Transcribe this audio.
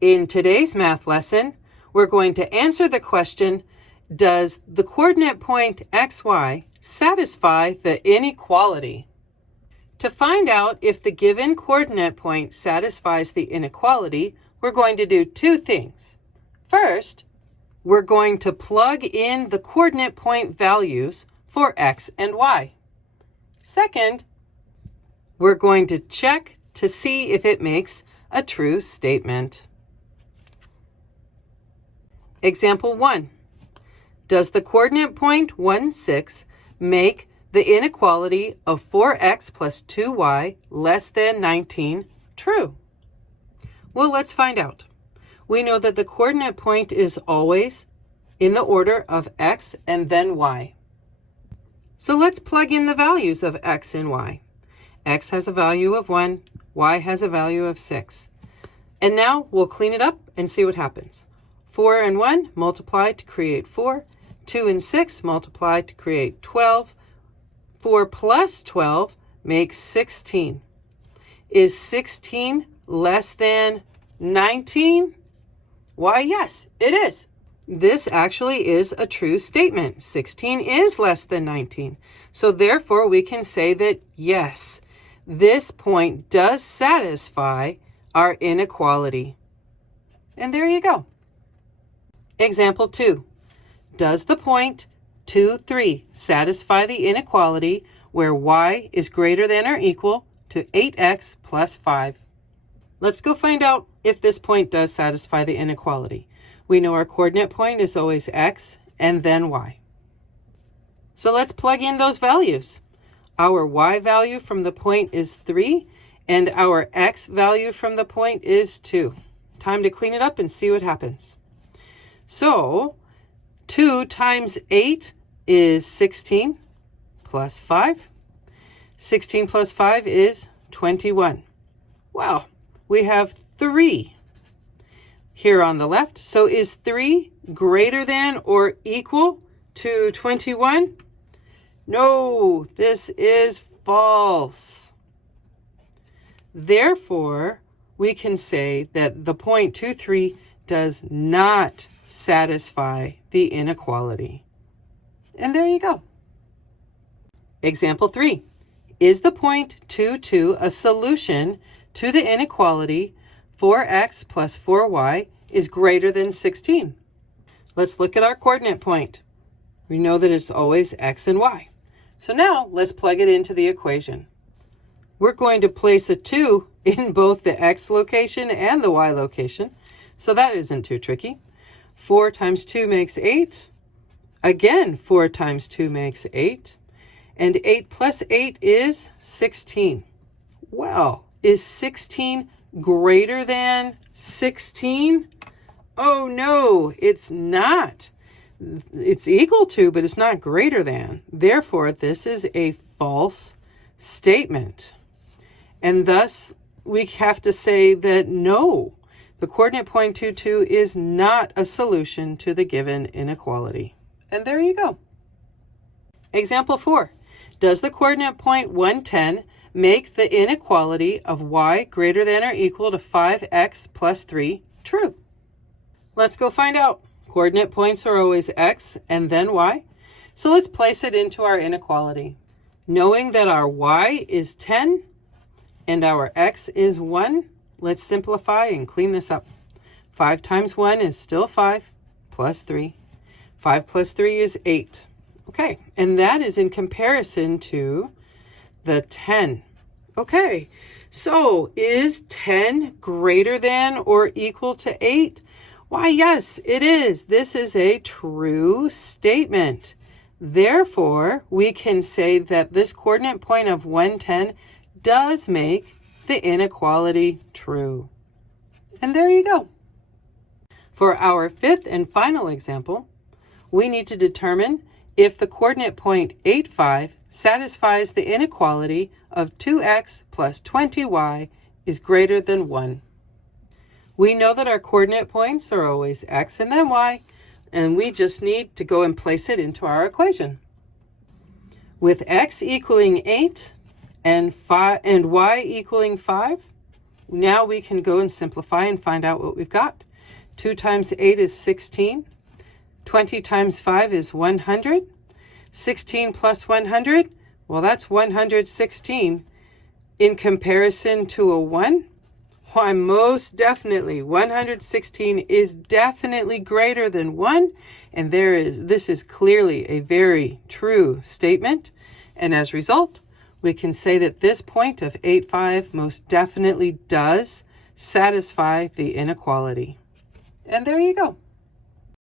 In today's math lesson, we're going to answer the question, does the coordinate point xy satisfy the inequality? To find out if the given coordinate point satisfies the inequality, we're going to do two things. First, we're going to plug in the coordinate point values for x and y. Second, we're going to check to see if it makes a true statement. Example 1. Does the coordinate point 1, 6 make the inequality of 4x plus 2y less than 19 true? Well, let's find out. We know that the coordinate point is always in the order of x and then y. So let's plug in the values of x and y. X has a value of 1, y has a value of 6. And now we'll clean it up and see what happens. 4 and 1 multiply to create 4. 2 and 6 multiply to create 12. 4 plus 12 makes 16. Is 16 less than 19? Why, yes, it is. This actually is a true statement. 16 is less than 19. So therefore, we can say that yes, this point does satisfy our inequality. And there you go. Example 2. Does the point 2, 3 satisfy the inequality where y is greater than or equal to 8x plus 5? Let's go find out if this point does satisfy the inequality. We know our coordinate point is always x and then y. So let's plug in those values. Our y value from the point is 3 and our x value from the point is 2. Time to clean it up and see what happens. So 2 times 8 is 16 plus 5. 16 plus 5 is 21. Well, we have 3 here on the left. So is 3 greater than or equal to 21? No, this is false. Therefore, we can say that the point 2, 3 does not satisfy the inequality. And there you go. Example 3. Is the point 2, 2 a solution to the inequality 4x plus 4y is greater than 16? Let's look at our coordinate point. We know that it's always x and y. So now let's plug it into the equation. We're going to place a 2 in both the x location and the y location, so that isn't too tricky. 4 times 2 makes 8. Again, 4 times 2 makes 8. And 8 plus 8 is 16. Well, is 16 greater than 16? Oh no, it's not. It's equal to, but it's not greater than. Therefore, this is a false statement. And thus, we have to say that no, the coordinate point 2, 2 is not a solution to the given inequality. And there you go. Example 4. Does the coordinate point 1, 10 make the inequality of y greater than or equal to 5x plus 3 true? Let's go find out. Coordinate points are always x and then y. So let's place it into our inequality. Knowing that our y is 10 and our x is 1, let's simplify and clean this up. 5 times 1 is still 5 plus 3. 5 plus 3 is 8. Okay, and that is in comparison to the 10. Okay, so is 10 greater than or equal to 8? Why, yes, it is. This is a true statement. Therefore, we can say that this coordinate point of 110 does make the inequality true. And there you go. For our fifth and final example, we need to determine if the coordinate point 8, 5 satisfies the inequality of 2x plus 20y is greater than 1. We know that our coordinate points are always x and then y, and we just need to go and place it into our equation. With x equaling 8 and y equaling 5, Now we can go and simplify and find out what we've got. 2 times 8 is 16. 20 times 5 is 100. 16 plus 100, well, that's 116. In comparison to a 1, why, most definitely 116 is definitely greater than 1, and this is clearly a very true statement. And as a result, we can say that this point of 8, 5 most definitely does satisfy the inequality. And there you go.